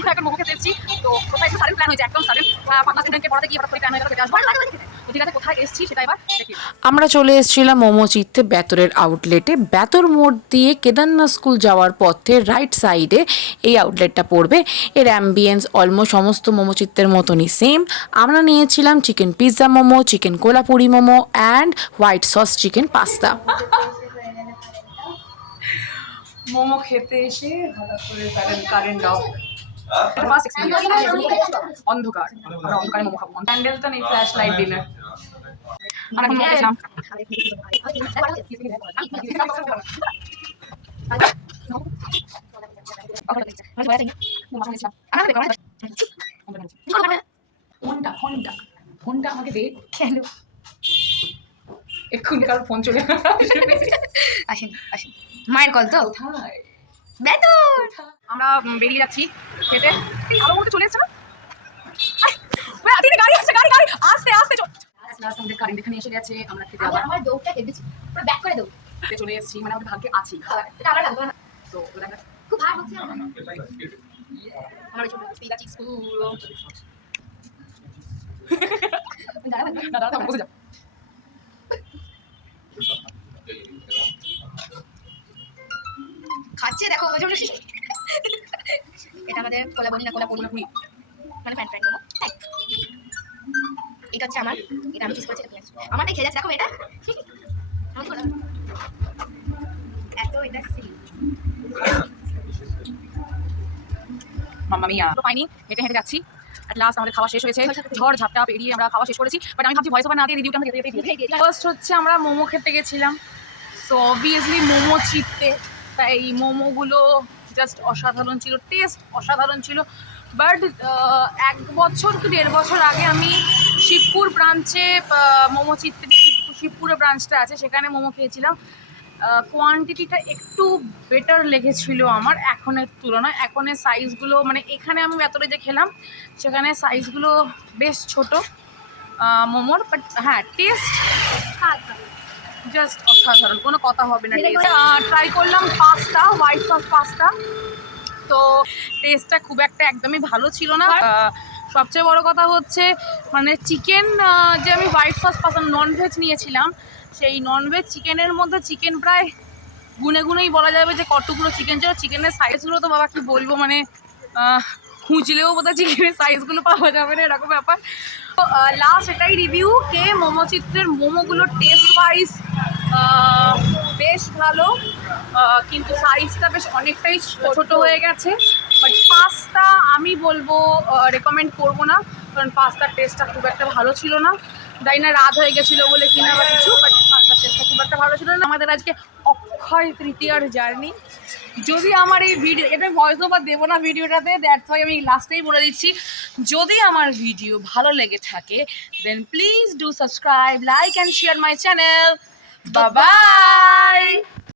আমরা এখন মোমো খেতে এসেছি। তো কোথায় একটু সাডেন প্ল্যান হয়েছে, একদম সাডেন। 5 স্টুডেন্টকে পড়াতে গিয়ে হঠাৎ করে প্ল্যান হয়ে গেল খেতে আসবো। তো ঠিক আছে, কোথায় এসেছি সেটা এবার দেখি। আমরা চলে এসেছিলাম মোমো চিত্তে বেতরের আউটলেটে। বেতর মোড় দিয়ে কেদারনাথ স্কুল যাওয়ার পথে রাইট সাইডে এই আউটলেটটা পড়বে। এর অ্যাম্বিয়েন্স অলমোস্ট সমস্ত মোমো চিত্তের মতনই সেম। আমরা নিয়েছিলাম chicken pizza momo, chicken Kolhapuri momo and white sauce chicken pasta. Momo খেতে এসে হঠাৎ করে কারেন্ট অফ। ফার্স্ট এক্সপেরিয়েন্স অন্ধকার, আমরা অন্ধকারে মোমো খাবো। ক্যান্ডেলটা নেই, ফ্ল্যাশ লাইট ডিনার। আর এখন মোমো খেয়েছিলাম। ফোনটা ফোনটা ফোনটা আমাকে দে। কেন? এক্ষুনি কারো ফোন চলে আসেন আসেন, মায়ের কল তো। কোথায় বেতন আমরা বেরিয়ে যাচ্ছি খেতে। ভালো মতো চলে এসছে না? গাড়ি আসছে, গাড়ি গাড়ি আস্তে আস্তে আমাদের কারেন্ট এখানে এসে গেছে। আমরা খেতে আবার আমার দৌড়টা কেটেছি, পুরো ব্যাক করে দৌড়। চলে এসেছি, মানে আমাদের ভাগ্যে আছি। এটা আমরা ভাববো না, তো খুব ভার হচ্ছে আমার। আমার ছোট স্পিড আছে স্কুল। দাঁড়া ভাই, না দাঁড়া, বসে যাও। খাচ্ছে দেখো ওই জন্য। এটা আমাদের কোলাবনি না কোলাপুরি মানে প্যান ফ্রাই মোমো। এটা হচ্ছে আমার, এটা আমি চুজ করেছি। আমারটাই খেয়ে যাচ্ছে, দেখো এটা এত এটা মাম্মা মিয়া তো পাইনি, হেঁটে হেঁটে যাচ্ছি। অ্যাট লাস্ট আমাদের খাওয়া শেষ হয়েছে, ঝড় ঝাপটা পেরিয়ে আমরা খাওয়া শেষ করেছি। বাট আমি ভাবছি ভয়েস ওভার না দিয়ে রিভিউটা আমরা যেতে যেতে ফার্স্ট হচ্ছে আমরা মোমো খেতে গেছিলাম। সো অবভিয়াসলি মোমো চিপতে, তাই এই মোমোগুলো জাস্ট অসাধারণ ছিল, টেস্ট অসাধারণ ছিল। বাট 1 বছর কি 1.5 বছর আগে আমি শিবপুর ব্রাঞ্চে মোমো চিপতে, যে শিবপুরে ব্রাঞ্চটা আছে সেখানে মোমো খেয়েছিলাম। কোয়ান্টিটিটা একটু বেটার লেগেছিল আমার এখনের তুলনায়। এখনের সাইজগুলো, মানে এখানে আমি ভেতরে যে খেলাম সেখানে সাইজগুলো বেশ ছোট মোমোর। বাট হ্যাঁ, টেস্ট জাস্ট অসাধারণ, কোনো কথা হবে না। ট্রাই করলাম পাস্তা, হোয়াইট সস পাস্তা। তো টেস্টটা খুব একটা একদমই ভালো ছিল না। সবচেয়ে বড় কথা হচ্ছে মানে চিকেন, যে আমি হোয়াইট সস পাস্তা ননভেজ নিয়েছিলাম, সেই ননভেজ চিকেনের মধ্যে চিকেন প্রায় গুনে গুনেই বলা যাবে যে কতগুলো চিকেন ছিল। চিকেনের সাইজগুলো তো বাবা কি বলবো, মানে খুঁজলেও বোধহয় চিকেনের সাইজগুলো পাওয়া যাবে না, এরকম ব্যাপার। তো লাস্ট এটাই রিভিউ কে মোমো চিত্রের মোমোগুলো টেস্ট ওয়াইজ বেশ ভালো, কিন্তু সাইজটা বেশ অনেকটাই ছোট হয়ে গেছে। বাট পাস্তা আমি বলবো রেকমেন্ড করবো না, কারণ পাস্তার টেস্টটা খুব একটা ভালো ছিল না। জানি না রাত হয়ে গেছিলো বলে কিনা বা কিছু, বাট পাস্তার টেস্টটা খুব একটা ভালো ছিল না। আমাদের আজকে অক্ষয় তৃতীয়ার জার্নি। যদি আমার এই ভিডিও, এটা ভয়েস ওভার দেবো না ভিডিওটাতে, দ্যাটস ওয়াই আমি লাস্টেই বলে দিচ্ছি, যদি আমার ভিডিও ভালো লেগে থাকে দেন please do subscribe, like and share my channel. Bye by.